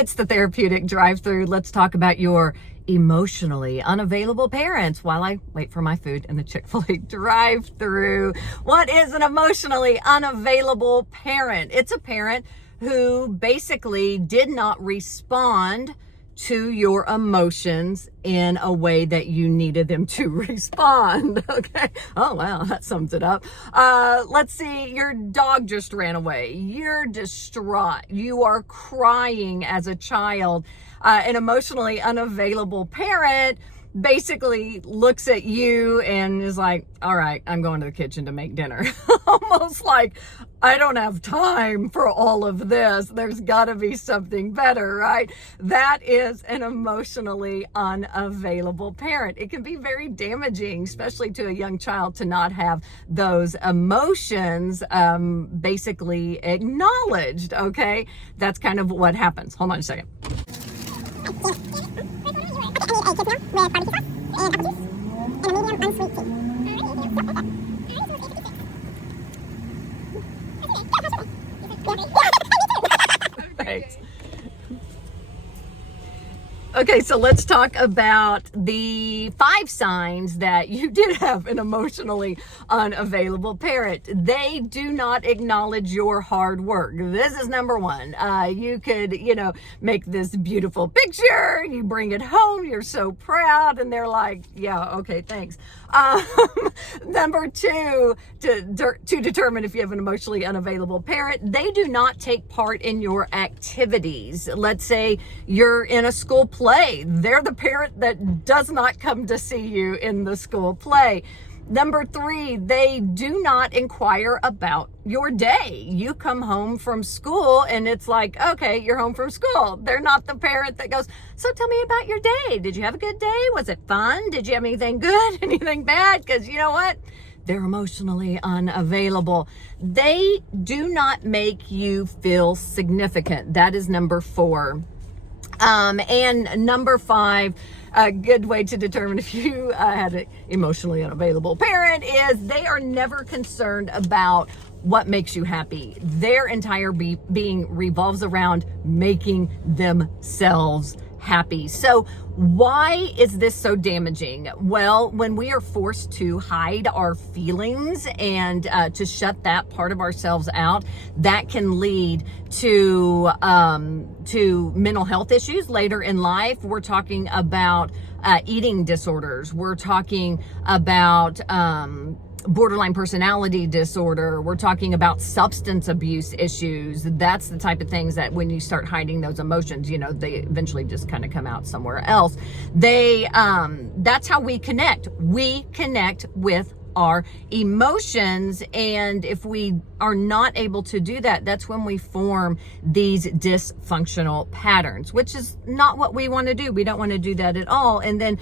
It's the Therapeutic Drive-Thru. Let's talk about your emotionally unavailable parents while I wait for my food in the Chick-fil-A drive-thru. What is an emotionally unavailable parent? It's a parent who basically did not respond to your emotions in a way that you needed them to respond. Okay. Oh, wow. That sums it up. Let's see. Your dog just ran away. You're distraught. You are crying as a child. An emotionally unavailable parent basically looks at you and is like, all right, I'm going to the kitchen to make dinner. Almost like, I don't have time for all of this. There's got to be something better, right? That is an emotionally unavailable parent. It can be very damaging, especially to a young child, to not have those emotions basically acknowledged, okay? That's kind of what happens. Hold on a second. Thanks. Okay, so let's talk about the 5 signs that you did have an emotionally unavailable parent. They do not acknowledge your hard work. This is number 1. You could, make this beautiful picture, you bring it home, you're so proud, and they're like, yeah, okay, thanks. Number 2, to determine if you have an emotionally unavailable parent, they do not take part in your activities. Let's say you're in a school play. They're the parent that does not come to see you in the school play. Number 3, they do not inquire about your day. You come home from school and it's like, okay, you're home from school. They're not the parent that goes, so tell me about your day. Did you have a good day? Was it fun? Did you have anything good? Anything bad? Because you know what? They're emotionally unavailable. They do not make you feel significant. That is number 4. And number 5, a good way to determine if you had an emotionally unavailable parent is they are never concerned about what makes you happy. Their entire being revolves around making themselves happy. So why is this so damaging? Well, when we are forced to hide our feelings and to shut that part of ourselves out, that can lead to mental health issues later in life. We're talking about eating disorders. We're talking about borderline personality disorder. We're talking about substance abuse issues. That's the type of things that when you start hiding those emotions, they eventually just kind of come out somewhere else. That's how we connect. We connect with our emotions, and if we are not able to do that, that's when we form these dysfunctional patterns, which is not what we want to do. We don't want to do that at all. And then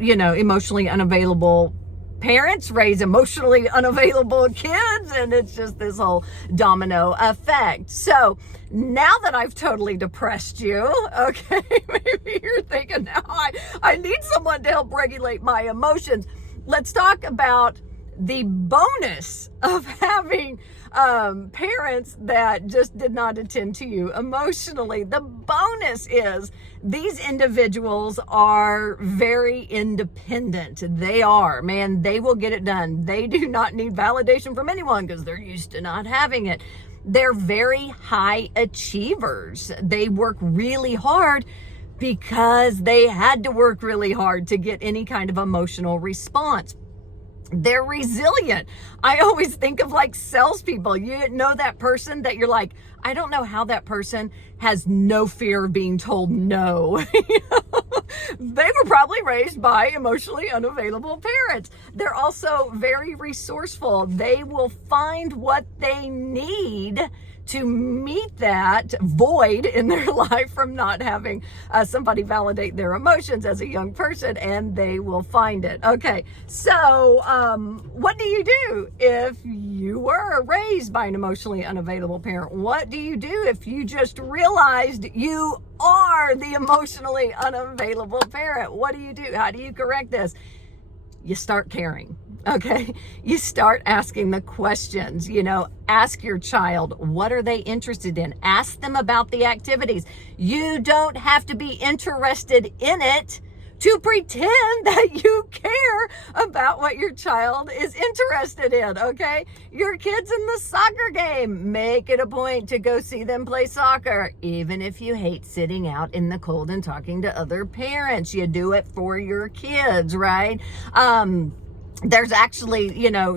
emotionally unavailable parents raise emotionally unavailable kids, and it's just this whole domino effect. So now that I've totally depressed you, okay, maybe you're thinking, now I need someone to help regulate my emotions. Let's talk about the bonus of having parents that just did not attend to you emotionally. The bonus is these individuals are very independent. They will get it done. They do not need validation from anyone because they're used to not having it. They're very high achievers. They work really hard because they had to work really hard to get any kind of emotional response. They're resilient. I always think of like salespeople. You know that person that you're like, I don't know how that person has no fear of being told no. They were probably raised by emotionally unavailable parents. They're also very resourceful. They will find what they need to meet that void in their life from not having somebody validate their emotions as a young person, and they will find it. Okay, so what do you do if you were raised by an emotionally unavailable parent? What do you do if you just realized you are the emotionally unavailable parent? What do you do? How do you correct this? You start caring. Okay, you start asking the questions. Ask your child, what are they interested in? Ask them about the activities. You don't have to be interested in it to pretend that you care about what your child is interested in, okay? Your kid's in the soccer game. Make it a point to go see them play soccer, even if you hate sitting out in the cold and talking to other parents. You do it for your kids, right? There's actually,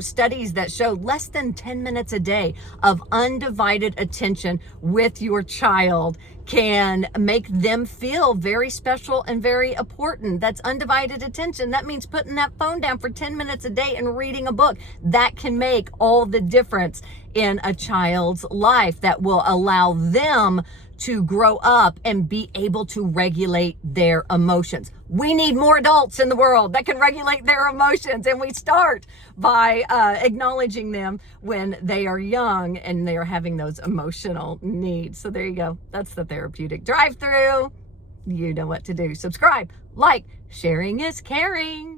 studies that show less than 10 minutes a day of undivided attention with your child can make them feel very special and very important. That's undivided attention. That means putting that phone down for 10 minutes a day and reading a book. That can make all the difference in a child's life. That will allow them to grow up and be able to regulate their emotions. We need more adults in the world that can regulate their emotions, and we start by acknowledging them when they are young and they are having those emotional needs. So there you go. That's the Therapeutic Drive-Thru. You know what to do. Subscribe, like, sharing is caring.